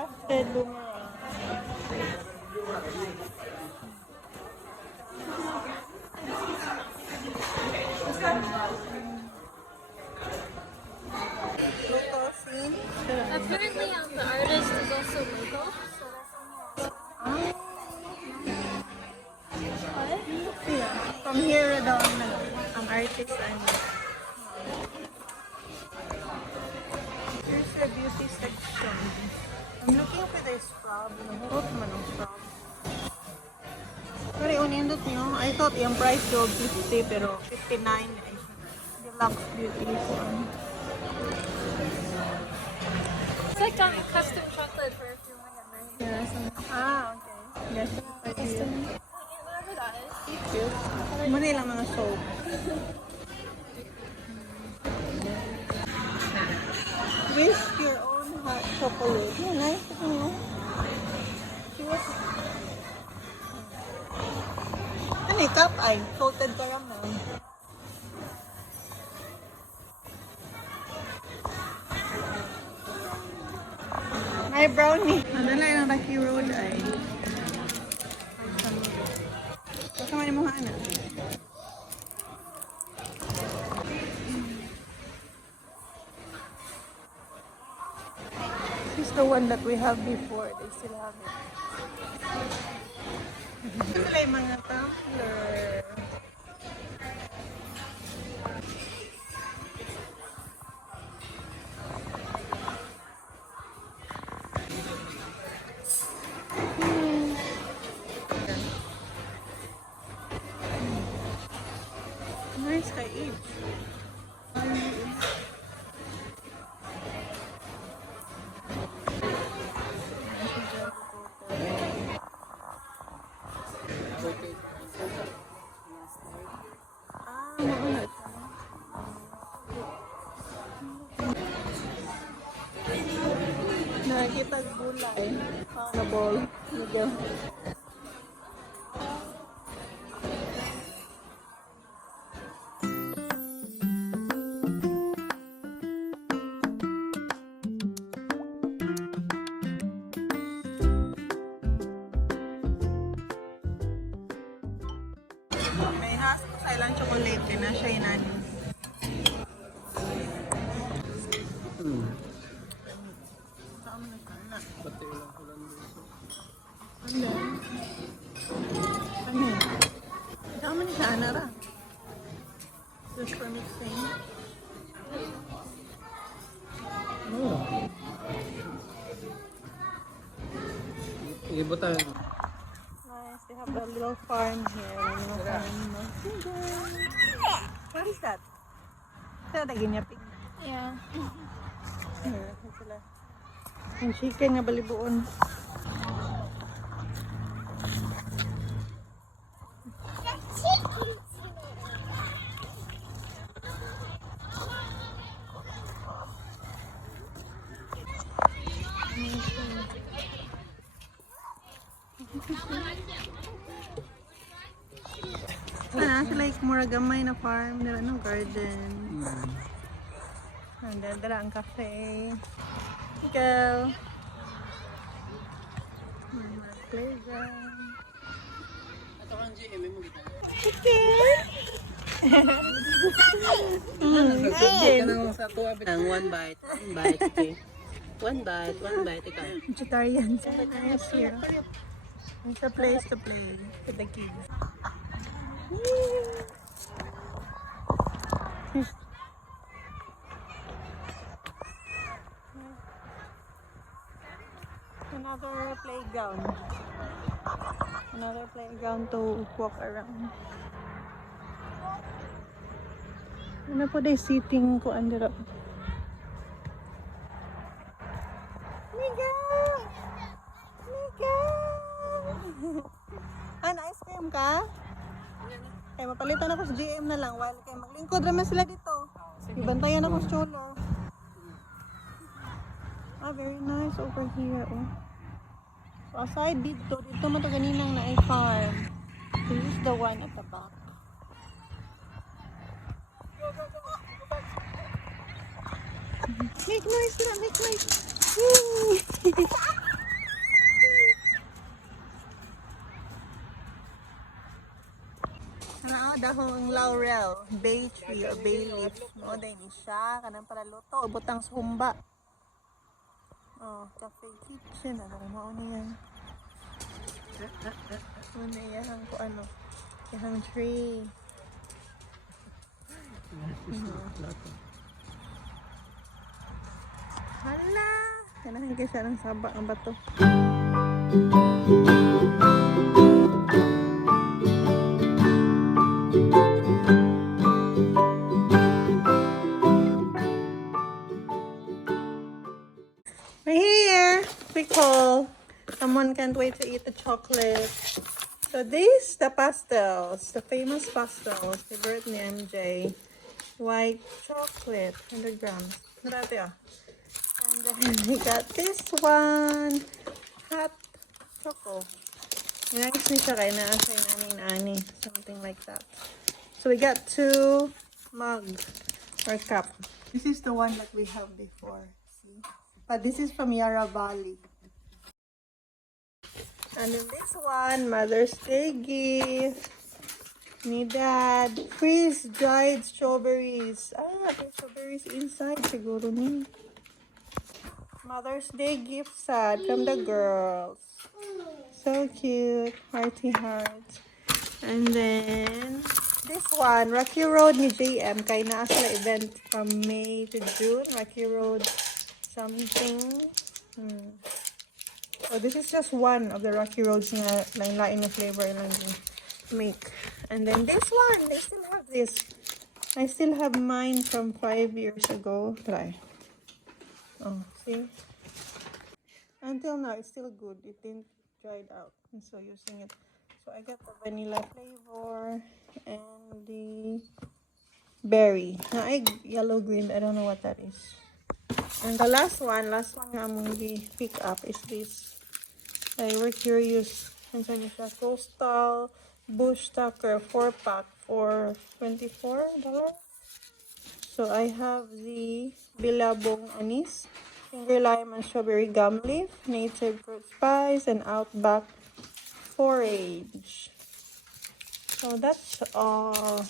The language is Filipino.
crafted boomerang. Local scene. Apparently, the artist is also local. Yeah. From here down, ang artist ano. Here's the beauty section. I'm looking for this frog. Nahurot naman ang frog. Sorry, unindot nyo. I thought yung price ko 50 pero 59 guys. Deluxe beauty one. It's like custom chocolate for if you want to get married. Ah, okay. Yes, I do. Whatever that is. Cute. Muna lang mga soap. Whisk your own hot chocolate. Yeah, nice. Ano cup ay? Coated caramel. May brownie. Ano lang yung Rocky Road ay? Kasama ni mga anak. This is the one that we have before. They still have it. Sila yung mga tumbler. Nice kay Eve. Nakikita gulay. Paanabol. Medyo. May hask ko sa ilang chocolate na siya inani. Tama na sana. Pati lang ko lang dito. Ano? Ano? Tama na sana ra. Just for mixing. Oh. Ibo tayo. Nice. They have a little farm here. What is that? Saan na ganyan pig? Yeah. Yung chicken nga balibuon. Sila like mura gamay na farm. Dala ng garden. Dala ang cafe. Go. Playground. Ito kang GM mo kita. Chicken! Chicken ang sa tuwa. One bite. Okay. One bite. Ikaw. Vegetarian. Nice here. It's a place to play with the kids. Another playground. Another playground to walk around. Ano po day seating ko andira? Mika! Ice cream ka? Kaya mapalitan ako sa GM na lang while kaya maglingkod naman sila dito. Ibantayan ako sa chulo. Very nice over here. Oh. So aside dito mo to ganinang na farm. This is the one at the back. Make noise na, make noise. akong laurel, bay tree or bay leaf. No, dahil ni siya. Kanang para luto. Butang sa humba. Oh, cafe kitchen. Ano mo na yan? Una iyahang ko ano. Iyahang tree. Hala! Kanahan kayo siya ng saba ng bato. We're here! Pickle! Someone can't wait to eat the chocolate. So these, the pastels, the famous pastels, favorite ni MJ. White chocolate, 100 grams. Grabe ah. And then we got this one, hot choco. Nice ni siya kaya naasay nani, something like that. So we got 2 mugs or cup. This is the one that we have before. See? But this is from Yara Valley. And then this one, Mother's Day gift. Ni Dad. Freeze-dried strawberries. Ah, there's strawberries inside siguro ni. Mother's Day gift set from the girls. So cute. Hearty hearts. And then, this one, Rocky Road ni JM. Kaya naa sila event from May to June. Rocky Road something. So this is just one of the Rocky Roads na lain na flavor lang make. And then this one, they still have this. I still have mine from 5 years ago. Try. Oh, see? Until now, it's still good. It didn't dry out. I'm still using it. So I got the vanilla flavor and the berry. Now I yellow green. I don't know what that is. And the last one I'm going to pick up is this. We're curious. And so it's a coastal bush tucker 4-pack for $24. So I have the Bilabong Anis, finger lime and strawberry gum leaf, native fruit spice, and outback forage. So that's all.